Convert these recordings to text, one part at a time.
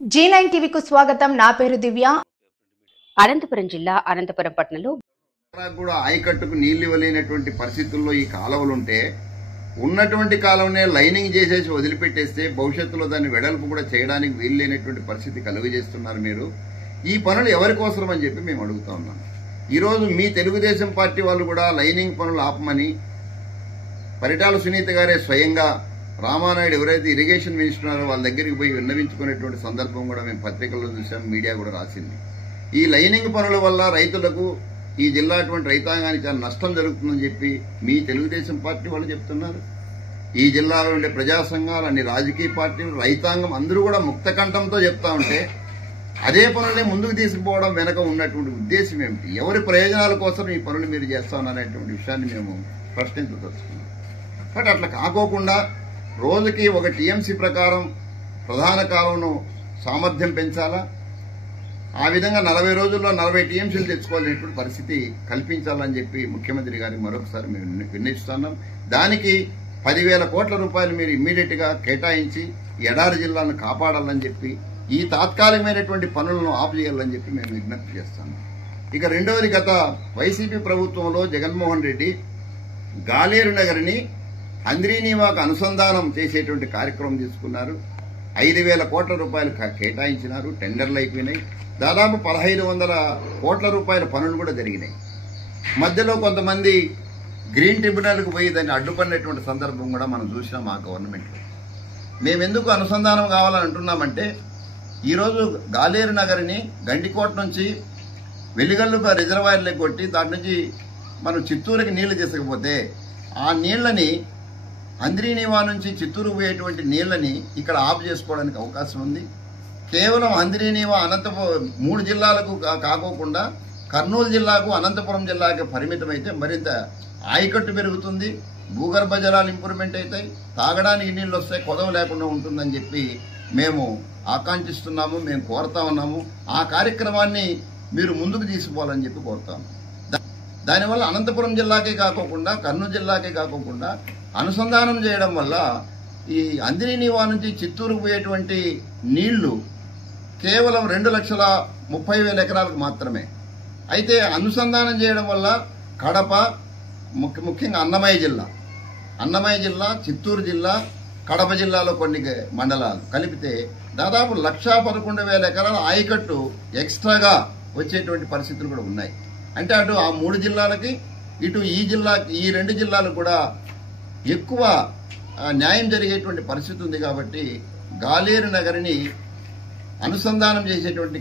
G9 టీవీకు స్వాగతం. నా పేరు దివ్య. అనంతపురం జిల్లా అనంతపురం పట్టణంలో కూడా ఆయకట్టుకు నీళ్లు ఇవ్వలేనటువంటి పరిస్థితుల్లో ఈ కాలువలుంటే ఉన్నటువంటి కాలువనే లైనింగ్ చేసేసి వదిలిపెట్టేస్తే భవిష్యత్తులో దాన్ని వెడల్పు కూడా చేయడానికి వీలు లేనటువంటి పరిస్థితి కలుగజేస్తున్నారు మీరు. ఈ పనులు ఎవరి కోసరం అని చెప్పి మేము అడుగుతా ఉన్నాం. ఈరోజు మీ తెలుగుదేశం పార్టీ వాళ్ళు కూడా లైనింగ్ పనులు ఆపమని పరిటాల సునీత గారే స్వయంగా రామానాయుడు ఎవరైతే ఇరిగేషన్ మినిస్టర్ ఉన్నారో వాళ్ళ దగ్గరికి పోయి విన్నవించుకునేటువంటి సందర్భం కూడా మేము పత్రికల్లో చూసాం, మీడియా కూడా రాసింది. ఈ లైనింగ్ పనుల వల్ల రైతులకు ఈ జిల్లా అటువంటి రైతాంగానికి చాలా నష్టం జరుగుతుందని చెప్పి మీ తెలుగుదేశం పార్టీ వాళ్ళు చెప్తున్నారు. ఈ జిల్లాలో ఉండే ప్రజా సంఘాలు, అన్ని రాజకీయ పార్టీలు, రైతాంగం అందరూ కూడా ముక్తకంఠంతో చెప్తా ఉంటే అదే పనులనే ముందుకు తీసుకుపోవడం వెనక ఉన్నటువంటి ఉద్దేశం ఏమిటి? ఎవరి ప్రయోజనాల కోసం ఈ పనులు మీరు చేస్తా ఉన్నారనేటువంటి విషయాన్ని మేము ప్రశ్నించదలుచుకున్నాం. బట్ అట్లా కాకోకుండా రోజుకి ఒక టీఎంసీ ప్రకారం ప్రధాన కాలువను సామర్థ్యం పెంచాలా, ఆ విధంగా 40 రోజుల్లో 40 టీఎంసీలు తెచ్చుకోవాలనేటువంటి పరిస్థితి కల్పించాలని చెప్పి ముఖ్యమంత్రి గారికి మరొకసారి మేము విన్నవిస్తున్నాం. దానికి 10,000 కోట్ల రూపాయలు మీరు ఇమ్మీడియట్ గా కేటాయించి ఎడారి జిల్లాను కాపాడాలని చెప్పి ఈ తాత్కాలికమైనటువంటి పనులను ఆపు చేయాలని చెప్పి మేము విజ్ఞప్తి చేస్తాము. ఇక రెండవది, గత వైసీపీ ప్రభుత్వంలో జగన్మోహన్ రెడ్డి గాలేరు నగరిని హంద్రీనీవాకు అనుసంధానం చేసేటువంటి కార్యక్రమం తీసుకున్నారు. 5,000 కోట్ల రూపాయలు కేటాయించినారు. టెండర్లు అయిపోయినాయి. దాదాపు 1,500 కోట్ల రూపాయల పనులు కూడా జరిగినాయి. మధ్యలో కొంతమంది గ్రీన్ ట్రిబ్యునల్కు పోయి దాన్ని అడ్డుపడినటువంటి సందర్భం కూడా మనం చూసినాం మా గవర్నమెంట్లో. మేమెందుకు అనుసంధానం కావాలని అంటున్నామంటే, ఈరోజు గాలేరు నగరిని గండికోట నుంచి వెలిగల్లు రిజర్వాయర్లకు కొట్టి దాని నుంచి మనం చిత్తూరుకి నీళ్లు తీసుకపోతే ఆ నీళ్లని హంద్రీనీవా నుంచి చిత్తూరు పోయేటువంటి నీళ్లని ఇక్కడ ఆఫ్ చేసుకోవడానికి అవకాశం ఉంది. కేవలం హంద్రీనీవా అనంతపురం 3 జిల్లాలకు కాకోకుండా కర్నూలు జిల్లాకు, అనంతపురం జిల్లాకు పరిమితమైతే మరింత ఆయకట్టు పెరుగుతుంది, భూగర్భ జలాలు ఇంప్రూవ్మెంట్ అవుతాయి, తాగడానికి నీళ్లు వస్తాయి, కొదవ లేకుండా ఉంటుందని చెప్పి మేము ఆకాంక్షిస్తున్నాము, మేము కోరుతా ఉన్నాము. ఆ కార్యక్రమాన్ని మీరు ముందుకు తీసుకుపోవాలని చెప్పి కోరుతాము. దానివల్ల అనంతపురం జిల్లాకే కాకోకుండా కర్నూలు జిల్లాకే కాకోకుండా అనుసంధానం చేయడం వల్ల ఈ హంద్రీనీవా నుంచి చిత్తూరుకు పోయేటువంటి నీళ్లు కేవలం 2,30,000 ఎకరాలకు మాత్రమే. అయితే అనుసంధానం చేయడం వల్ల కడప, ముఖ్యంగా అన్నమయ్య జిల్లా, చిత్తూరు జిల్లా, కడప జిల్లాలో కొన్ని మండలాలు కలిపితే దాదాపు 1,11,000 ఎకరాల ఆయకట్టు ఎక్స్ట్రాగా వచ్చేటువంటి పరిస్థితులు కూడా ఉన్నాయి. అంటే అటు ఆ 3 జిల్లాలకి, ఇటు ఈ 2 జిల్లాలకు కూడా ఎక్కువ న్యాయం జరిగేటువంటి పరిస్థితి ఉంది. కాబట్టి గాలేరు నగరిని అనుసంధానం చేసేటువంటి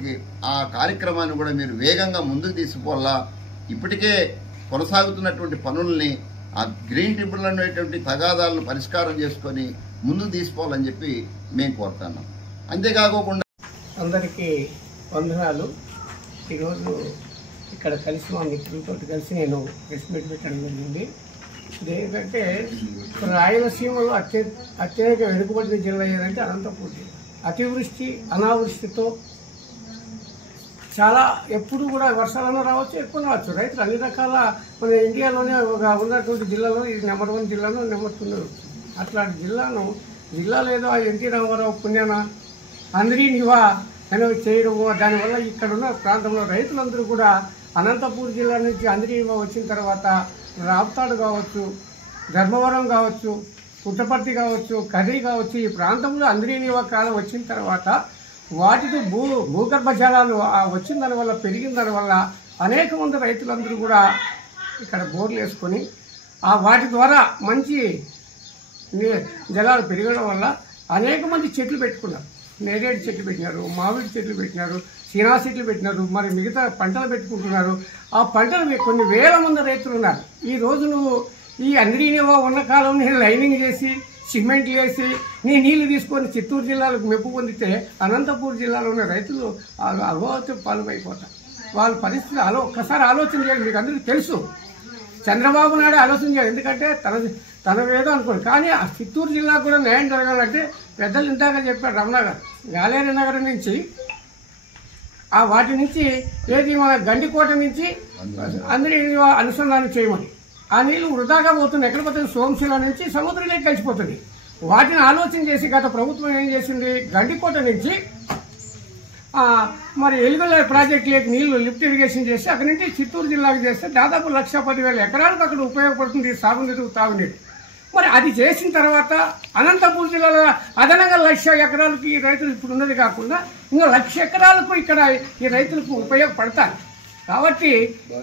ఆ కార్యక్రమాన్ని కూడా మీరు వేగంగా ముందుకు తీసుకుపోవాలా. ఇప్పటికే కొనసాగుతున్నటువంటి పనుల్ని, ఆ గ్రీన్ ట్రిబ్యునల్ అనేటువంటి తగాదాలను పరిష్కారం చేసుకొని ముందుకు తీసుకోవాలని చెప్పి మేము కోరుతున్నాం. అంతేకాకుండా అందరికీ వందనాలు. ఈరోజు ఇక్కడ కలిసి మా మిత్రులతో కలిసి నేను ప్రెస్ మీట్ పెట్టడం జరిగింది. ఇదేంటంటే రాయలసీమలో అత్యధిక వెనుకబడిన జిల్లా ఏదంటే అనంతపురం జిల్లా. అతివృష్టి అనావృష్టితో చాలా ఎప్పుడు కూడా వర్షాలను రావచ్చు, ఎక్కువ రావచ్చు. రైతులు అన్ని రకాల మన ఇండియాలోనే ఉన్నటువంటి జిల్లాలో ఇది నెంబర్ 1 జిల్లాలో నెంబర్ 2 అట్లాంటి జిల్లాలో ఏదో ఎన్టీ రామారావు పుణ్యాన హంద్రీనీవా అనేవి చేయడము, దానివల్ల ఇక్కడ ఉన్న ప్రాంతంలో రైతులందరూ కూడా అనంతపూర్ జిల్లా నుంచి హంద్రీనీవా వచ్చిన తర్వాత రాప్తాడు కావచ్చు, ధర్మవరం కావచ్చు, పుట్టపర్తి కావచ్చు, కదిరి కావచ్చు, ఈ ప్రాంతంలో హంద్రీనీవా కాలం వచ్చిన తర్వాత వాటికి భూగర్భ జలాలు వచ్చిన దానివల్ల, పెరిగిన దానివల్ల అనేక మంది రైతులందరూ కూడా ఇక్కడ బోర్లు వేసుకొని వాటి ద్వారా మంచి జలాలు పెరగడం వల్ల అనేక మంది చెట్లు పెట్టుకున్నారు. నేరేడు చెట్లు పెట్టినారు, మామిడి చెట్లు పెట్టినారు, చీనా చెట్లు పెట్టినారు, మరి మిగతా పంటలు పెట్టుకుంటున్నారు. ఆ పంటలు కొన్ని వేల మంది రైతులు ఉన్నారు. ఈ రోజు నువ్వు ఈ హంద్రీనీవా ఉన్న కాలం లైనింగ్ చేసి సిమెంట్లు వేసి నీళ్లు తీసుకొని చిత్తూరు జిల్లాలకు మెప్పు పొందితే అనంతపూర్ జిల్లాలో ఉన్న రైతులు అభావత పాల్పైపోతారు. వాళ్ళ పరిస్థితి ఒక్కసారి ఆలోచన చేయండి. మీకు అందరికీ తెలుసు, చంద్రబాబు నాయుడు ఆలోచన చేయాలి. ఎందుకంటే తన ఏదో అనుకోండి, కానీ ఆ చిత్తూరు జిల్లాకు కూడా న్యాయం జరగాలంటే పెద్దలు ఇందాక చెప్పారు రమణ గారు, గాలేరు నగరం నుంచి వాటి నుంచి ఏది మన గండికోట నుంచి హంద్రీనీవా అనుసంధానం చేయమని. ఆ నీళ్లు వృధాగా పోతుంది. ఎక్కడ పోతుంది? సోమశిల నుంచి సముద్రంలోకి కలిసిపోతుంది. వాటిని ఆలోచన చేసి గత ప్రభుత్వం ఏం చేసింది, గండికోట నుంచి మరి ఎలుగల ప్రాజెక్టులకు నీళ్లు లిఫ్ట్ ఇరిగేషన్ చేసి అక్కడి నుంచి చిత్తూరు జిల్లాకు చేస్తే దాదాపు 1,10,000 ఎకరాలకు అక్కడ ఉపయోగపడుతుంది సాగునీరు తాగునీరు. మరి అది చేసిన తర్వాత అనంతపూర్ జిల్లాలో అదనంగా 1,00,000 ఎకరాలకు ఈ రైతులు ఇప్పుడు ఉన్నది కాకుండా ఇంకా 1,00,000 ఎకరాలకు ఇక్కడ ఈ రైతులకు ఉపయోగపడతాయి. కాబట్టి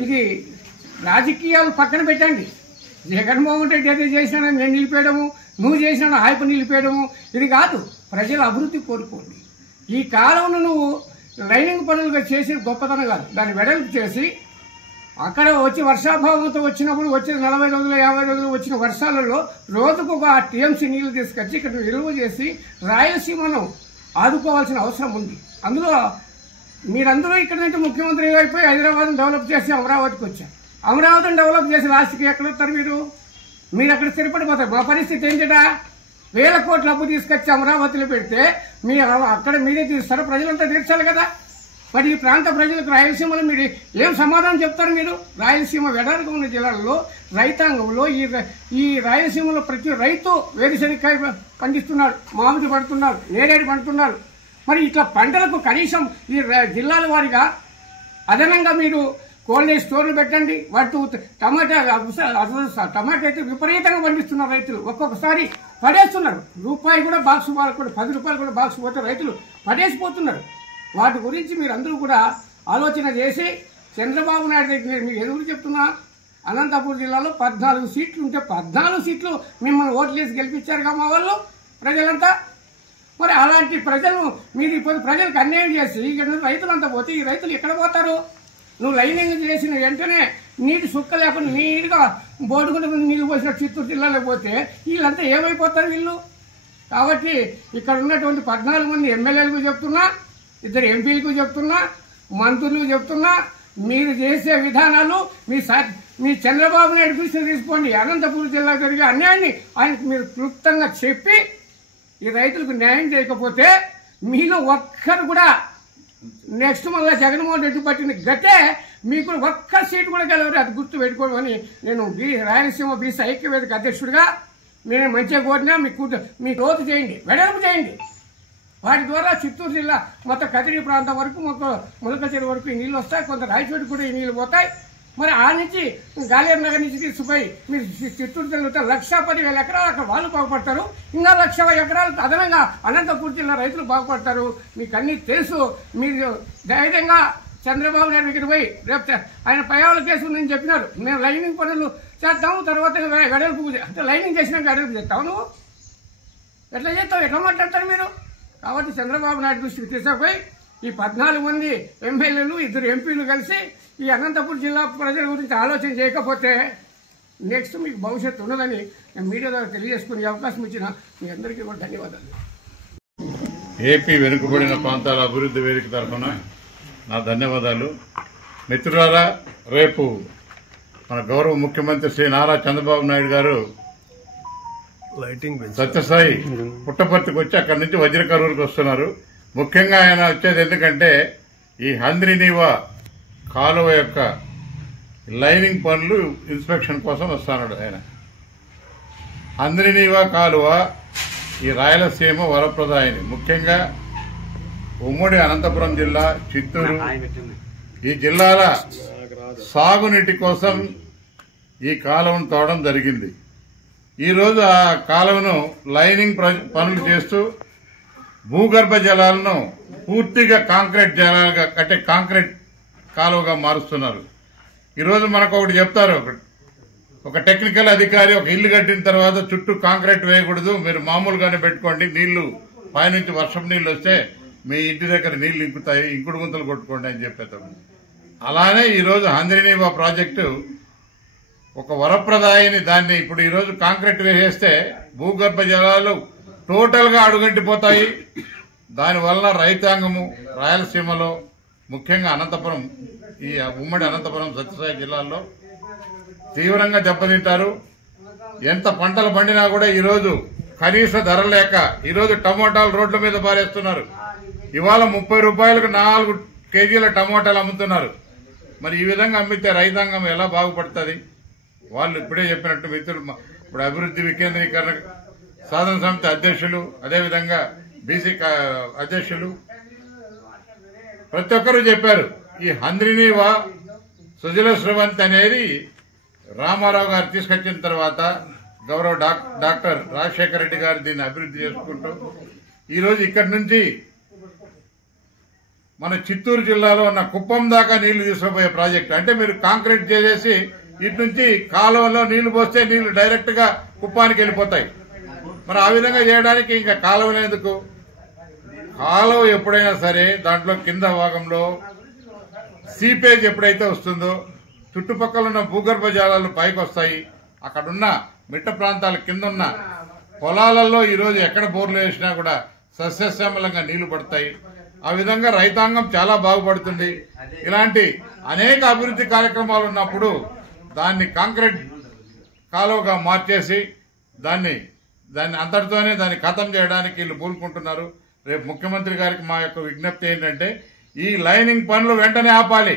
ఇది రాజకీయాలు పక్కన పెట్టండి. జగన్మోహన్ రెడ్డి ఏదో చేసినాడని నేను నిలిపేయడము, నువ్వు చేసినా ఆయప నిలిపేయడము ఇది కాదు. ప్రజల అభివృద్ధి కోరుకోండి. ఈ కాలంలో నువ్వు లైనింగ్ పనులుగా చేసి గొప్పతనం కాదు, దాన్ని వెడల్పు చేసి అక్కడ వచ్చి వర్షాభావంతో వచ్చినప్పుడు వచ్చిన 40 రోజులు 50 రోజులు వచ్చిన వర్షాలలో రోజుకు ఒక టీఎంసీ నీళ్లు తీసుకొచ్చి ఇక్కడ నిలువ చేసి రాయలసీమను ఆదుకోవాల్సిన అవసరం ఉంది. అందులో మీరందరూ ఇక్కడ నుంచి ముఖ్యమంత్రి అయిపోయి హైదరాబాద్ను డెవలప్ చేసి అమరావతికి వచ్చారు. అమరావతిని డెవలప్ చేసి లాస్ట్కి ఎక్కడ వస్తారు మీరు అక్కడ స్థిరపడిపోతారు. మా పరిస్థితి ఏంటంటే 1,000 కోట్ల అప్పు తీసుకొచ్చి అమరావతిలో పెడితే అక్కడ మీరే తీస్తారో ప్రజలంతా తీర్చాలి కదా. మరి ఈ ప్రాంత ప్రజలకు రాయలసీమలో మీరు ఏం సమాధానం చెప్తారు? మీరు రాయలసీమ వెడల్పుగా ఉన్న జిల్లాల్లో రైతాంగంలో ఈ రాయలసీమలో ప్రతి రైతు వేరుశనక్కాయ పండిస్తున్నారు, మామిడి పడుతున్నారు, నేరేడు పండుతున్నారు. మరి ఇట్లా పంటలకు కనీసం ఈ జిల్లాల వారిగా అదనంగా మీరు కోల్డ్ స్టోర్లు పెట్టండి. వాటి టమాటా అయితే విపరీతంగా పండిస్తున్నారు రైతులు. ఒక్కొక్కసారి పడేస్తున్నారు. రూపాయి కూడా బాక్స్ కూడా 10 రూపాయలు కూడా బాక్స్ పోతే రైతులు పడేసిపోతున్నారు. వాటి గురించి మీరు అందరూ కూడా ఆలోచన చేసి చంద్రబాబు నాయుడు దగ్గర మీరు ఎదురు చెప్తున్నా అనంతపూర్ జిల్లాలో 14 సీట్లు ఉంటే 14 సీట్లు మిమ్మల్ని ఓట్లేసి గెలిపించారుగా మా వాళ్ళు ప్రజలంతా. మరి అలాంటి ప్రజలు మీరు ఇప్పుడు ప్రజలకు అన్యాయం చేసి ఇక్కడ రైతులంతా పోతే ఈ రైతులు ఎక్కడ పోతారు? నువ్వు లైనింగ్ చేసిన వెంటనే నీటి సుక్క లేకుండా నీట్గా బోటుకుంటే నీళ్ళు పోసిన చిత్తూరు జిల్లాలో పోతే వీళ్ళంతా ఏమైపోతారు వీళ్ళు? కాబట్టి ఇక్కడ ఉన్నటువంటి 14 మంది ఎమ్మెల్యేలకు చెప్తున్నా, 2 ఎంపీలకు చెప్తున్నా, మంత్రులకు చెప్తున్నా, మీరు చేసే విధానాలు మీ చంద్రబాబు నాయుడు దృష్టిని తీసుకోండి. అనంతపురం జిల్లా జరిగే అన్యాయాన్ని ఆయనకు మీరు క్లుప్తంగా చెప్పి ఈ రైతులకు న్యాయం చేయకపోతే మీలో ఒక్కరు కూడా నెక్స్ట్ మళ్ళీ జగన్మోహన్ రెడ్డి పట్టిన గతే మీకు ఒక్క సీటు కూడా గెలవరు. అది గుర్తు పెట్టుకోమని నేను రాయలసీమ బీసీ ఐక్యవేదిక అధ్యక్షుడిగా నేను మంచిగా కోరినా మీ లోతు చేయండి, వెడల్పు చేయండి. వాటి ద్వారా చిత్తూరు జిల్లా మొత్తం కదిరి ప్రాంతం వరకు మొత్తం ములకచెరు వరకు ఈ నీళ్ళు వస్తాయి. కొంత రాయచోటి కూడా ఈ నీళ్ళు పోతాయి. మరి ఆ నుంచి గాలేరు నగర్ నుంచి తీసుకుపోయి మీరు చిత్తూరు జిల్లా 1,10,000 ఎకరాలు అక్కడ వాళ్ళు బాగుపడతారు. ఇంకా 1,00,000 ఎకరాలకు అదనంగా అనంతపూర్ జిల్లా రైతులు బాగుపడతారు. మీకు అన్ని తెలుసు. మీరు ధైర్యంగా చంద్రబాబు నాయుడు దగ్గర పోయి రేపు ఆయన పయాల కేసు ఉందని చెప్పినారు. మేము లైనింగ్ పనులు చేద్దాము, తర్వాత వెడల్పు అంటే లైనింగ్ చేసినాక వెడల్పు చేస్తావు. నువ్వు ఎట్లా చేస్తావు? ఎట్లా మాట్లాడతారు మీరు? కాబట్టి చంద్రబాబు నాయుడు దృష్టికి తీసుకుపోయి ఈ 14 మంది ఎమ్మెల్యేలు 2 ఎంపీలు కలిసి ఈ అనంతపురం జిల్లా ప్రజల గురించి ఆలోచన చేయకపోతే నెక్స్ట్ మీకు భవిష్యత్తు ఉన్నదని నేను మీడియా ద్వారా తెలియజేసుకునే అవకాశం ఇచ్చిన మీ అందరికీ కూడా ధన్యవాదాలు. ఏపీ వెనుకబడిన ప్రాంతాల అభివృద్ధి వేదిక తరఫున నా ధన్యవాదాలు. మిత్రులారా, రేపు మన గౌరవ ముఖ్యమంత్రి శ్రీ నారా చంద్రబాబు నాయుడు గారు సత్యసాయి పుట్టపర్తికి వచ్చి అక్కడి నుంచి వజ్రకరూరుకు వస్తున్నారు. ముఖ్యంగా ఆయన వచ్చేది ఎందుకంటే ఈ హంద్రినీవా కాలువ యొక్క లైనింగ్ పనులు ఇన్స్పెక్షన్ కోసం వస్తున్నాడు ఆయన. హంద్రినీవా కాలువ ఈ రాయలసీమ వరప్రదాయిని, ముఖ్యంగా ఉమ్మడి అనంతపురం జిల్లా, చిత్తూరు ఈ జిల్లాల సాగునీటి కోసం ఈ కాలువను తవ్వడం జరిగింది. ఈరోజు ఆ కాలువను లైనింగ్ పనులు చేస్తూ భూగర్భ జలాలను పూర్తిగా కాంక్రీట్ జలాలుగా అంటే కాంక్రీట్ కాలువగా మారుస్తున్నారు. ఈరోజు మనకు ఒకటి చెప్తారు, ఒక టెక్నికల్ అధికారి ఒక ఇల్లు కట్టిన తర్వాత చుట్టూ కాంక్రీట్ వేయకూడదు, మీరు మామూలుగానే పెట్టుకోండి, నీళ్లు పైనుంచి వర్షం నీళ్లు వస్తే మీ ఇంటి దగ్గర నీళ్లు ఇంకుతాయి, ఇంకుడు గుంతలు కొట్టుకోండి అని చెప్పేతాం. అలానే ఈరోజు హంద్రినీవా ప్రాజెక్టు ఒక వరప్రదాయిని, దాన్ని ఇప్పుడు ఈరోజు కాంక్రీట్ వేసేస్తే భూగర్భ జలాలు టోటల్ గా అడుగంటిపోతాయి. దానివల్ల రైతాంగము రాయలసీమలో ముఖ్యంగా అనంతపురం, ఈ ఉమ్మడి అనంతపురం సత్యసాయి జిల్లాల్లో తీవ్రంగా దెబ్బతింటారు. ఎంత పంటలు పండినా కూడా ఈరోజు కనీస ధర లేక ఈరోజు టమోటాలు రోడ్ల మీద పారేస్తున్నారు. ఇవాళ 30 రూపాయలకు 4 కేజీల టమోటాలు అమ్ముతున్నారు. మరి ఈ విధంగా అమ్మితే రైతాంగం ఎలా బాగుపడుతుంది? వాళ్ళు ఇప్పుడే చెప్పినట్టు మిత్రులు ఇప్పుడు అభివృద్ధి వికేంద్రీకరణ సాధన సమితి అధ్యక్షులు, అదేవిధంగా బీసీ అధ్యక్షులు ప్రతి ఒక్కరూ చెప్పారు. ఈ హంద్రినీవా సుజల స్రవంత్ అనేది రామారావు గారు తీసుకొచ్చిన తర్వాత గౌరవ డాక్టర్ రాజశేఖర రెడ్డి గారు దీన్ని అభివృద్ధి చేసుకుంటూ ఈరోజు ఇక్కడి నుంచి మన చిత్తూరు జిల్లాలో ఉన్న కుప్పం దాకా నీళ్లు తీసుకుపోయే ప్రాజెక్టు. అంటే మీరు కాంక్రీట్ చేసేసి ఇటు నుంచి కాలువలో నీళ్లు పోస్తే నీళ్లు డైరెక్ట్ గా కుప్పానికి వెళ్ళిపోతాయి. మరి ఆ విధంగా చేయడానికి ఇంకా కాలువలు ఎందుకు? కాలువ ఎప్పుడైనా సరే దాంట్లో కింద భాగంలో సీపేజ్ ఎప్పుడైతే వస్తుందో చుట్టుపక్కల ఉన్న భూగర్భ జలాలు పైకి వస్తాయి. అక్కడున్న మిట్ట ప్రాంతాల కింద ఉన్న పొలాలలో ఈరోజు ఎక్కడ బోర్లు వేసినా కూడా సస్యశ్యామలంగా నీళ్లు పడతాయి. ఆ విధంగా రైతాంగం చాలా బాగుపడుతుంది. ఇలాంటి అనేక అభివృద్ధి కార్యక్రమాలు ఉన్నప్పుడు దాన్ని కాంక్రీట్ కాలువగా మార్చేసి దాన్ని అంతటితోనే దాన్ని ఖతం చేయడానికి వీళ్ళు పూనుకుంటున్నారు. రేపు ముఖ్యమంత్రి గారికి మా యొక్క విజ్ఞప్తి ఏంటంటే ఈ లైనింగ్ పనులు వెంటనే ఆపాలి.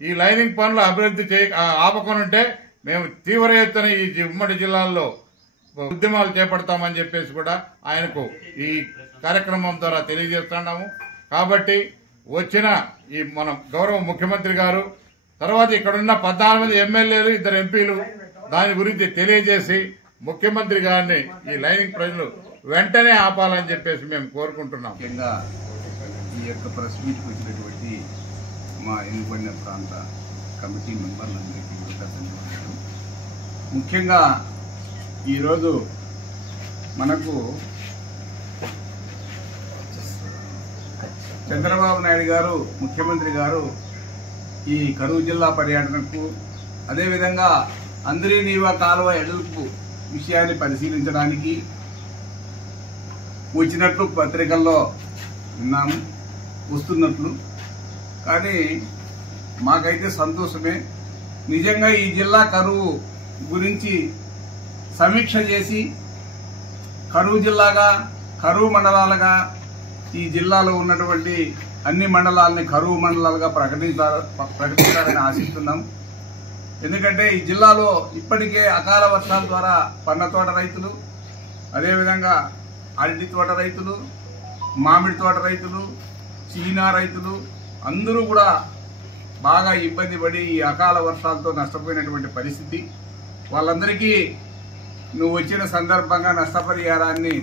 ఈ లైనింగ్ పనులు అభివృద్ధి ఆపకుండా మేము తీవ్ర ఎత్తున ఈ ఉమ్మడి జిల్లాల్లో ఉద్యమాలు చేపడతామని చెప్పేసి కూడా ఆయనకు ఈ కార్యక్రమం ద్వారా తెలియజేస్తున్నాము. కాబట్టి వచ్చిన ఈ మన గౌరవ ముఖ్యమంత్రి గారు తర్వాత ఇక్కడున్న 14 మంది ఎమ్మెల్యేలు 2 ఎంపీలు దాని గురించి తెలియజేసి ముఖ్యమంత్రి గారిని ఈ లైనింగ్ ప్రజలు వెంటనే ఆపాలని చెప్పేసి మేము కోరుకుంటున్నాం. ముఖ్యంగా ఈ యొక్క ప్రెస్ మీట్కి వచ్చినటువంటి మా ఎన్నికబడిన ప్రాంత కమిటీ మెంబర్లందరికీ కూడా ధన్యవాదాలు. ముఖ్యంగా ఈరోజు మనకు చంద్రబాబు నాయుడు గారు ముఖ్యమంత్రి గారు ఈ కరూరు జిల్లా పర్యటనకు అదేవిధంగా హంద్రినీవా కాలువ ఎడల్పు విషయాన్ని పరిశీలించడానికి వచ్చినట్లు పత్రికల్లో విన్నాము, వస్తున్నట్లు. కానీ మాకైతే సంతోషమే. నిజంగా ఈ జిల్లా కరువు గురించి సమీక్ష చేసి కరువు జిల్లాగా కరువు మండలాలుగా ఈ జిల్లాలో ఉన్నటువంటి అన్ని మండలాలని కరువు మండలాలుగా ప్రకటించాలని ఆశిస్తున్నాం. ఎందుకంటే ఈ జిల్లాలో ఇప్పటికే అకాల వర్షాల ద్వారా పన్న తోట రైతులు, అదేవిధంగా అరటి తోట రైతులు, మామిడి తోట రైతులు, చీనా రైతులు అందరూ కూడా బాగా ఇబ్బంది పడి ఈ అకాల వర్షాలతో నష్టపోయినటువంటి పరిస్థితి. వాళ్ళందరికీ నువ్వు వచ్చిన సందర్భంగా నష్టపరిహారాన్ని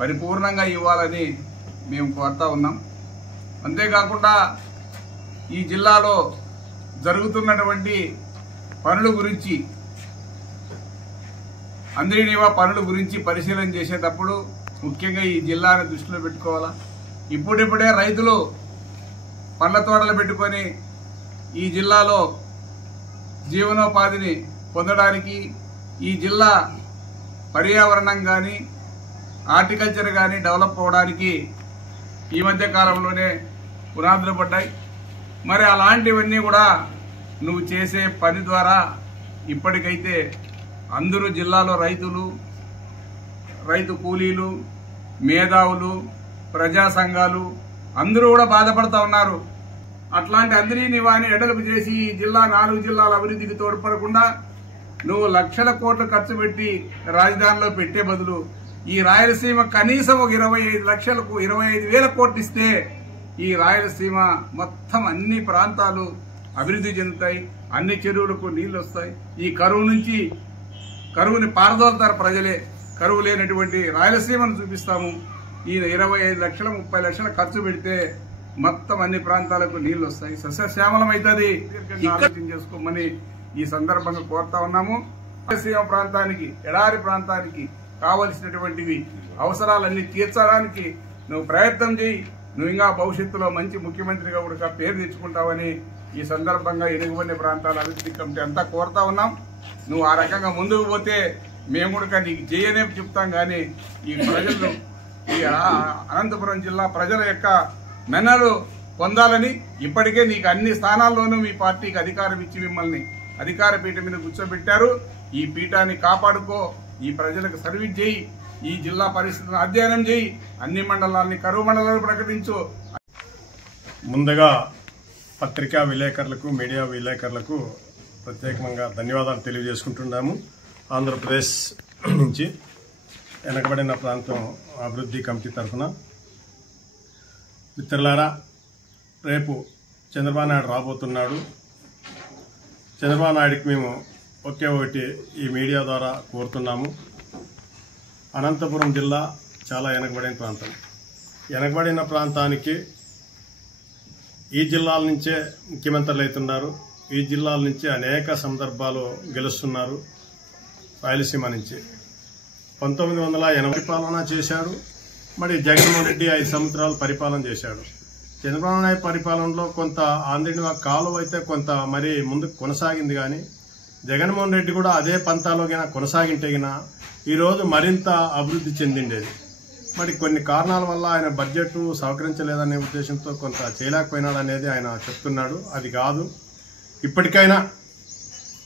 పరిపూర్ణంగా ఇవ్వాలని మేము కోరుతా ఉన్నాం. అంతేకాకుండా ఈ జిల్లాలో జరుగుతున్నటువంటి పనుల గురించి హంద్రినీవా పనుల గురించి పరిశీలన చేసేటప్పుడు ముఖ్యంగా ఈ జిల్లాను దృష్టిలో పెట్టుకోవాలా. ఇప్పుడిప్పుడే రైతులు పండ్ల తోటలు పెట్టుకొని ఈ జిల్లాలో జీవనోపాధిని పొందడానికి ఈ జిల్లా పర్యావరణం కానీ హార్టికల్చర్ కానీ డెవలప్ అవడానికి ఈ మధ్య కాలంలోనే పునాదులు పడ్డాయి. మరి అలాంటివన్నీ కూడా నువ్వు చేసే పని ద్వారా ఇప్పటికైతే అందరూ జిల్లాలో రైతులు, రైతు కూలీలు, మేధావులు, ప్రజా సంఘాలు అందరూ కూడా బాధపడతా ఉన్నారు. అట్లాంటి హంద్రినీవాని ఎడలుపు చేసి ఈ జిల్లా 4 జిల్లాల అభివృద్ధికి తోడ్పడకుండా నువ్వు లక్షల కోట్లు ఖర్చు పెట్టి రాజధానిలో పెట్టే బదులు ఈ రాయలసీమ కనీసం ఒక 25,000 కోట్లు ఇస్తే ఈ రాయలసీమ మొత్తం అన్ని ప్రాంతాలు అభివృద్ధి చెందుతాయి, అన్ని చెరువులకు నీళ్లు వస్తాయి. ఈ కరువుని పారదోలుతారు ప్రజలే. కరువు లేనటువంటి రాయలసీమను చూపిస్తాము. ఈ 25 లక్షలు 30 లక్షలు ఖర్చు పెడితే మొత్తం అన్ని ప్రాంతాలకు నీళ్లు వస్తాయి, సస్యశ్యామలం అవుతుంది. ఆలోచన చేసుకోమని ఈ సందర్భంగా కోరుతా ఉన్నాము. రాయలసీమ ప్రాంతానికి, ఎడారి ప్రాంతానికి కావలసినటువంటివి అవసరాలన్నీ తీర్చడానికి నువ్వు ప్రయత్నం చేయి. నువ్వు ఇంకా భవిష్యత్తులో మంచి ముఖ్యమంత్రిగా కూడా పేరు తెచ్చుకుంటావని ఈ సందర్భంగా ఎనుగుబడిన ప్రాంతాల అభివృద్ధి కమిటీ అంతా కోరుతా ఉన్నాం. నువ్వు ఆ రకంగా ముందుకు పోతే మేము కూడా నీకు చేయనే చెప్తాం. కానీ ఈ ప్రజలు, ఈ అనంతపురం జిల్లా ప్రజల యొక్క మెన్నలు పొందాలని ఇప్పటికే నీకు అన్ని స్థానాల్లోనూ మీ పార్టీకి అధికారం ఇచ్చి మిమ్మల్ని అధికార పీఠం మీద కూర్చోబెట్టారు. ఈ పీఠాన్ని కాపాడుకో, ఈ ప్రజలకు సర్వీస్ చేయి, ఈ జిల్లా పరిస్థితులను అధ్యయనం చేయి, అన్ని మండలాన్ని కరువు మండలాలు ప్రకటించు. ముందుగా పత్రికా విలేకరులకు, మీడియా విలేకరులకు ప్రత్యేకంగా ధన్యవాదాలు తెలియజేసుకుంటున్నాము. ఆంధ్రప్రదేశ్ నుంచి వెనకబడిన ప్రాంతం అభివృద్ధి కమిటీ తరఫున మిత్రులారా, రేపు చంద్రబాబు నాయుడు రాబోతున్నాడు. చంద్రబాబు నాయుడికి మేము ఒకే ఒకటి ఈ మీడియా ద్వారా కోరుతున్నాము. అనంతపురం జిల్లా చాలా వెనకబడిన ప్రాంతం. వెనకబడిన ప్రాంతానికి ఈ జిల్లాల నుంచే ముఖ్యమంత్రులు అవుతున్నారు. ఈ జిల్లాల నుంచి అనేక సందర్భాలు గెలుస్తున్నారు. రాయలసీమ నుంచి 1980 పరిపాలన చేశాడు. మరి జగన్మోహన్ రెడ్డి 5 సంవత్సరాలు పరిపాలన చేశాడు. చంద్రబాబు నాయుడు పరిపాలనలో కొంత ఆంధ్రనివా కాలువ అయితే కొంత మరి ముందుకు కొనసాగింది. కానీ జగన్మోహన్ రెడ్డి కూడా అదే పంతాలో కొనసాగింటే ఈరోజు మరింత అభివృద్ధి చెందిండేది. మరి కొన్ని కారణాల వల్ల ఆయన బడ్జెట్ సహకరించలేదనే ఉద్దేశంతో కొంత చేయలేకపోయినాడు అనేది ఆయన చెప్తున్నాడు. అది కాదు, ఇప్పటికైనా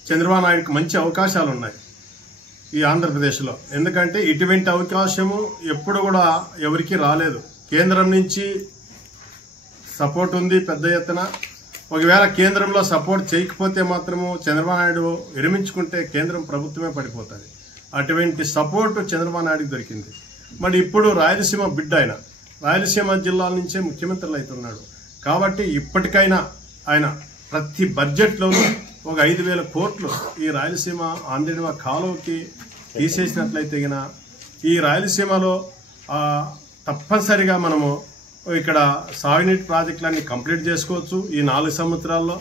చంద్రబాబు నాయుడుకి మంచి అవకాశాలు ఉన్నాయి ఈ ఆంధ్రప్రదేశ్లో. ఎందుకంటే ఇటువంటి అవకాశము ఎప్పుడు కూడా ఎవరికీ రాలేదు. కేంద్రం నుంచి సపోర్ట్ ఉంది పెద్ద ఎత్తున. ఒకవేళ కేంద్రంలో సపోర్ట్ చేయకపోతే మాత్రము చంద్రబాబు నాయుడు విరమించుకుంటే కేంద్రం ప్రభుత్వమే పడిపోతుంది. అటువంటి సపోర్ట్ చంద్రబాబు నాయుడుకి దొరికింది. మరి ఇప్పుడు రాయలసీమ బిడ్డ ఆయన రాయలసీమ జిల్లాల నుంచే ముఖ్యమంత్రులు అవుతున్నాడు. కాబట్టి ఇప్పటికైనా ఆయన ప్రతి బడ్జెట్లోనూ ఒక 5,000 కోట్లు ఈ రాయలసీమ ఆంధ్రనివా కాలువకి తీసేసినట్లయితే ఈ రాయలసీమలో తప్పనిసరిగా మనము ఇక్కడ సాగునీటి ప్రాజెక్టులన్నీ కంప్లీట్ చేసుకోవచ్చు ఈ 4 సంవత్సరాల్లో.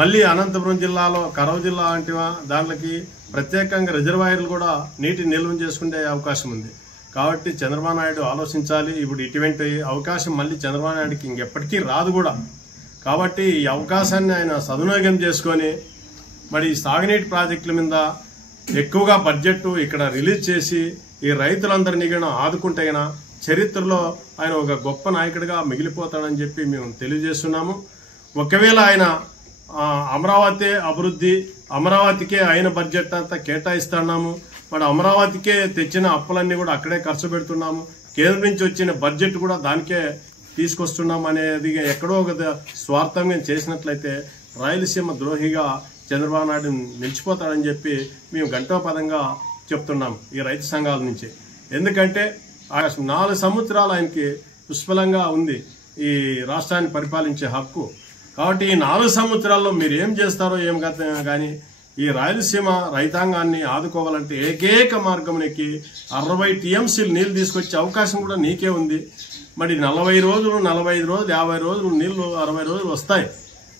మళ్ళీ అనంతపురం జిల్లాలో కరవ జిల్లా వంటివా దాంట్లోకి ప్రత్యేకంగా రిజర్వాయర్లు కూడా నీటిని నిల్వ చేసుకునే అవకాశం ఉంది. కాబట్టి చంద్రబాబు నాయుడు ఆలోచించాలి. ఇప్పుడు ఇటువంటి అవకాశం మళ్ళీ చంద్రబాబు నాయుడుకి ఇంకెప్పటికీ రాదు కూడా. కాబట్టి ఈ అవకాశాన్ని ఆయన సద్వినియోగం చేసుకొని మరి సాగునీటి ప్రాజెక్టుల మీద ఎక్కువగా బడ్జెట్ ఇక్కడ రిలీజ్ చేసి ఈ రైతులందరినీ ఆదుకుంటే చరిత్రలో ఆయన ఒక గొప్ప నాయకుడిగా మిగిలిపోతాడని చెప్పి మేము తెలియజేస్తున్నాము. ఒకవేళ ఆయన అమరావతి అభివృద్ధి, అమరావతికే ఆయన బడ్జెట్ అంతా కేటాయిస్తున్నాము. మరి అమరావతికే తెచ్చిన అప్పులన్నీ కూడా అక్కడే ఖర్చు పెడుతున్నాము. కేంద్రం నుంచి వచ్చిన బడ్జెట్ కూడా దానికే తీసుకొస్తున్నాం అనేది ఎక్కడో ఒక స్వార్థంగా చేసినట్లయితే రాయలసీమ ద్రోహిగా చంద్రబాబు నాయుడు నిలిచిపోతాడని చెప్పి మేము గంటోపదంగా చెప్తున్నాం ఈ రైతు సంఘాల నుంచి. ఎందుకంటే 4 సంవత్సరాలు ఆయనకి పుష్కలంగా ఉంది ఈ రాష్ట్రాన్ని పరిపాలించే హక్కు. కాబట్టి ఈ 4 సంవత్సరాల్లో మీరు ఏం చేస్తారో ఏం కానీ ఈ రాయలసీమ రైతాంగాన్ని ఆదుకోవాలంటే ఏకైక మార్గంలోకి 60 టీఎంసీలు నీళ్లు తీసుకొచ్చే అవకాశం కూడా నీకే ఉంది. మరి 40 రోజులు 45 రోజులు 50 రోజులు నీళ్లు 60 రోజులు వస్తాయి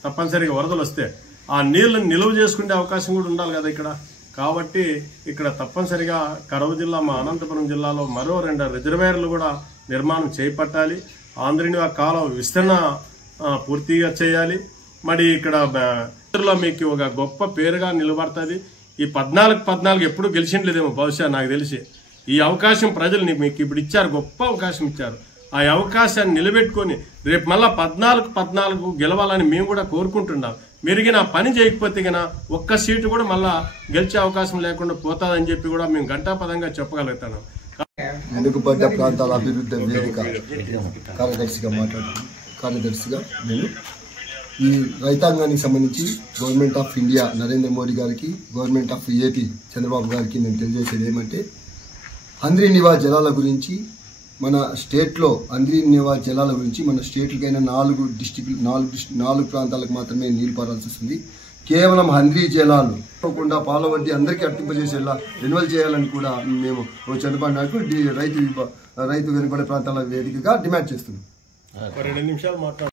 తప్పనిసరిగా వరదలు వస్తే. ఆ నీళ్లను నిలువ చేసుకునే అవకాశం కూడా ఉండాలి కదా ఇక్కడ. కాబట్టి ఇక్కడ తప్పనిసరిగా కరవ జిల్లా మా అనంతపురం జిల్లాలో మరో 2 రిజర్వాయర్లు కూడా నిర్మాణం చేపట్టాలి. ఆంధ్రనివా కాలువ విస్తరణ పూర్తిగా చేయాలి. మరి ఇక్కడ మీకు ఒక గొప్ప పేరుగా నిలబడుతుంది. ఈ 14 ఎప్పుడు గెలిచిండలేదేమో బహుశా నాకు తెలిసి. ఈ అవకాశం ప్రజలు మీకు ఇప్పుడు ఇచ్చారు, గొప్ప అవకాశం ఇచ్చారు. ఆ అవకాశాన్ని నిలబెట్టుకొని రేపు మళ్ళా 14 గెలవాలని మేము కూడా కోరుకుంటున్నాం. మెరుగిన పని చేయకపోతే ఒక్క సీటు కూడా మళ్ళా గెలిచే అవకాశం లేకుండా పోతాదని చెప్పి కూడా మేము గంటాపదంగా చెప్పగలుగుతున్నాం. వెనుకబడ్డ ప్రాంతాల అభివృద్ధి వేదిక కార్యదర్శిగా నేను ఈ రైతాంగానికి సంబంధించి government of India Narendra Modi గారికి, గవర్నమెంట్ ఆఫ్ ఏపీ చంద్రబాబు గారికి నేను తెలియజేసేది ఏమంటే ఆంధ్రనివా జలాల గురించి మన స్టేట్లో ఆంధ్రనివా జలాల గురించి మన స్టేట్లకైనా 4 ప్రాంతాలకు మాత్రమే నీళ్లు పారాల్సి వస్తుంది. కేవలం హంద్రీ జలాలు కాకుండా పాల వంటి అందరికీ అర్తింపజేసేలా రెన్యువల్ చేయాలని కూడా మేము చంద్రబాబు నాయుడు రైతు వెనుకబడే ప్రాంతాల వేదికగా డిమాండ్ చేస్తున్నాం. 2 నిమిషాలు మాట్లాడు.